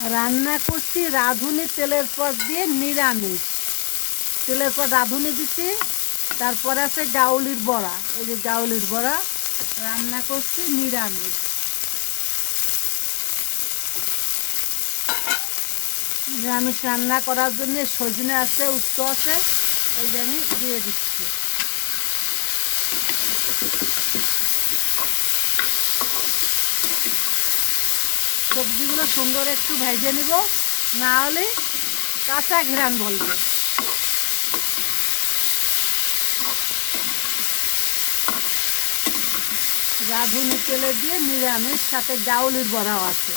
রান্না করছি রাঁধুনি তেলের পর দিয়ে নিরামিষ। তেলের পর রাঁধুনি দিচ্ছি, তারপরে আছে গাউলির বড়া। এই যে গাউলির বড়া রান্না করছি নিরামিষ। নিরামিষ রান্না করার জন্য সজনে আছে, উস্তো আছে, এই যে আমি দিয়ে দিচ্ছি। সবজিগুলো সুন্দর একটু ভেজে নিব, না হলে কাঁচা ঘ্রাণ বলবে। রাঁধুনি তেলে দিয়ে নিরামিষ, সাথে গাউলির বড়াও আছে।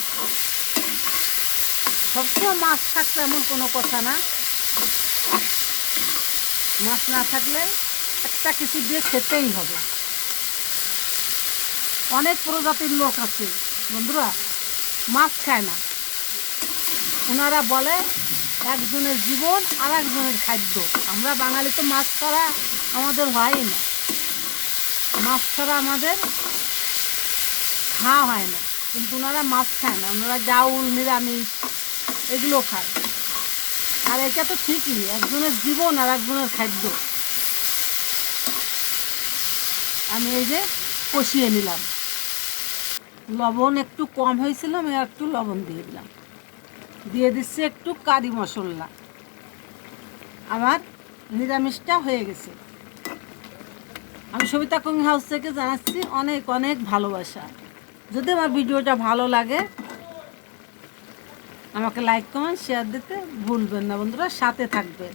সবসময় মাছ থাকলে এমন কোনো কথা না, মাছ না থাকলে একটা কিছু দিয়ে খেতেই হবে। অনেক প্রজাতির লোক আছে বন্ধুরা, মাছ খায় না। ওনারা বলে একজনের জীবন আর একজনের খাদ্য। আমরা বাঙালি তো মাছ ছাড়া আমাদের হয় না, মাছ ছাড়া আমাদের খাওয়া হয় না। কিন্তু ওনারা মাছ খায় না, ওনারা গাউল নিরামিষ এগুলো খায়। আর এটা তো ঠিকই, একজনের জীবন আর একজনের খাদ্য। আমি এই যে কষিয়ে নিলাম, লবণ একটু কম হয়েছিল, আমি একটু লবণ দিয়ে দিলাম, দিয়ে দিচ্ছি একটু কারি মশলা। আমার নিরামিষটা হয়ে গেছে। আমি সবিতা কুকিং হাউস থেকে জানাচ্ছি অনেক অনেক ভালোবাসা। যদি আমার ভিডিওটা ভালো লাগে আমাকে লাইক কমেন্ট শেয়ার দিতে ভুলবেন না বন্ধুরা, সাথে থাকবেন।